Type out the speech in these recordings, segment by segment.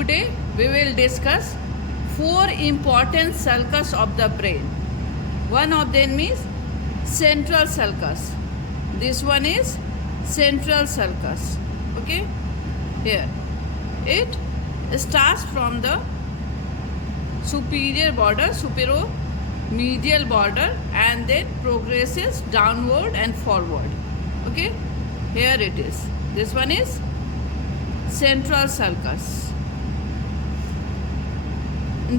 Today we will discuss 4 important sulcus of the brain. One of them is central sulcus. This one is central sulcus. Okay, here it starts from the superior border, superomedial border, and then progresses downward and forward. Okay, here it is. This one is central sulcus.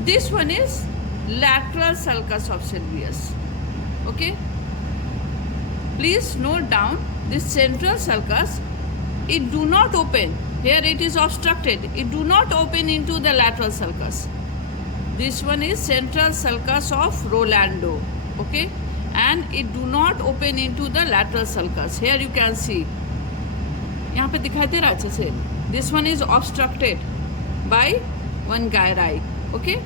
This one is lateral sulcus of sylvius. Okay, please note down this central sulcus, it do not open. Here it is obstructed. It do not open into the lateral sulcus. This one is central sulcus of Rolando. Okay, and it do not open into the lateral sulcus. Here you can see. यहाँ पे दिखाई दे रहा है अच्छे से. This one is obstructed by one gyri. Okay,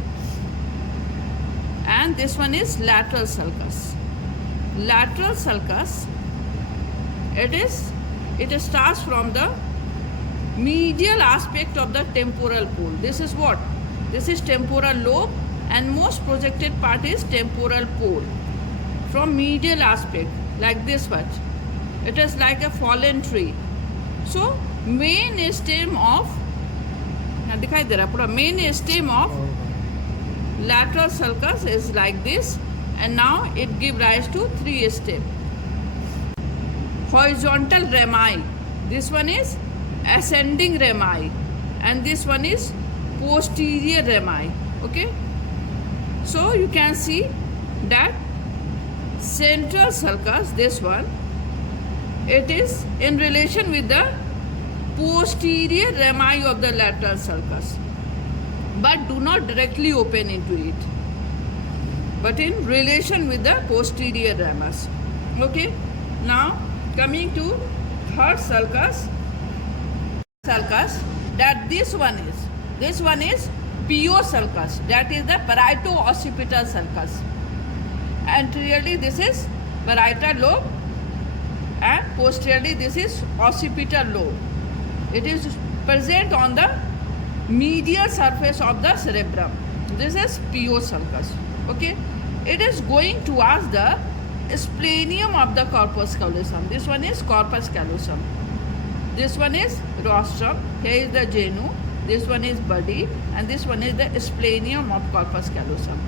and this one is lateral sulcus. Lateral sulcus, it starts from the medial aspect of the temporal pole. This is what? This is temporal lobe, and most projected part is temporal pole. From medial aspect, like this much, it is like a fallen tree. So main stem of, यहाँ दिखाई दे रहा है पूरा, main stem of lateral sulcus is like this, and now it gives rise to 3 stems. Horizontal rami, this one is ascending rami, and this one is posterior rami. Okay, so you can see that central sulcus, this one, it is in relation with the posterior rami of the lateral sulcus, but do not directly open into it, but in relation with the posterior ramus. Okay, now coming to third sulcus, that this one is PO sulcus, that is the parieto-occipital sulcus. Anteriorly this is parietal lobe, and posteriorly this is occipital lobe. It is present on the medial surface of the cerebrum. This is PO sulcus. Okay, it is going towards the splenium of the corpus callosum. This one is corpus callosum. This one is rostrum. Here is the genu. This one is body, and this one is the splenium of corpus callosum.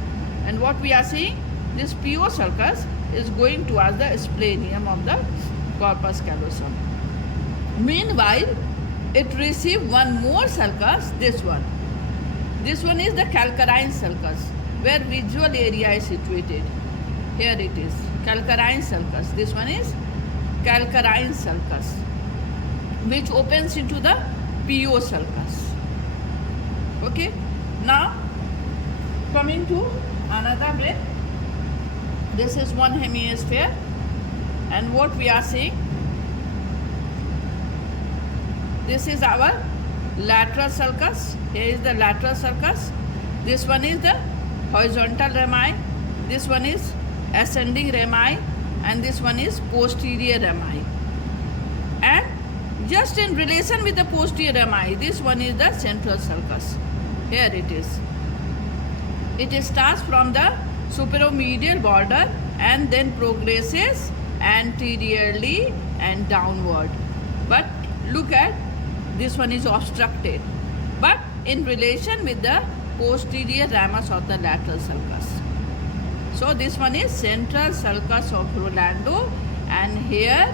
And what we are seeing, this PO sulcus is going towards the splenium of the corpus callosum. Meanwhile, it received one more sulcus, this one. This one is the calcarine sulcus, where visual area is situated. Here it is, calcarine sulcus. This one is calcarine sulcus, which opens into the PO sulcus. Okay, now coming to another brain. This is one hemisphere, and what we are seeing, this is our lateral sulcus. Here is the lateral sulcus. This one is the horizontal rami. This one is ascending rami, and this one is posterior rami. And just in relation with the posterior rami, this one is the central sulcus. Here it is. It starts from the superomedial border and then progresses anteriorly and downward. But look at, this one is obstructed, but in relation with the posterior ramus of the lateral sulcus. So this one is central sulcus of Rolando, and here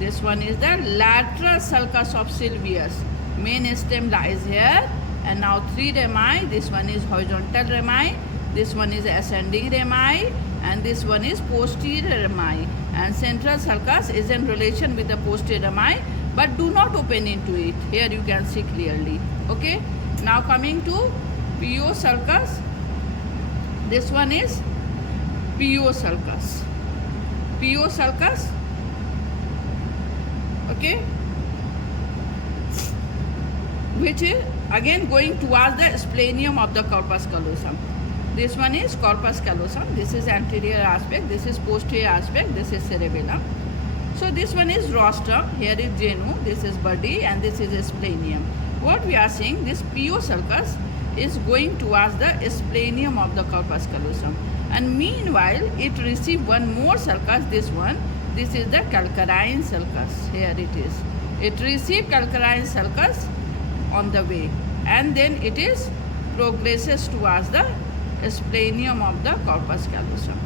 this one is the lateral sulcus of sylvius. Main stem lies here, and now 3 rami. This one is horizontal rami, this one is ascending rami, and this one is posterior rami. And central sulcus is in relation with the posterior rami, but do not open into it. Here you can see clearly. Okay, now coming to PO sulcus. This one is PO sulcus. PO sulcus. Okay, which is again going towards the splenium of the corpus callosum. This one is corpus callosum. This is anterior aspect. This is posterior aspect. This is cerebellum. So this one is rostrum. Here is genu. This is body, and this is splenium. what we are seeing, this PO sulcus is going towards the splenium of the corpus callosum, and meanwhile it received one more sulcus, this is the calcarine sulcus. Here it is. It received calcarine sulcus on the way, and then it is progresses towards the splenium of the corpus callosum.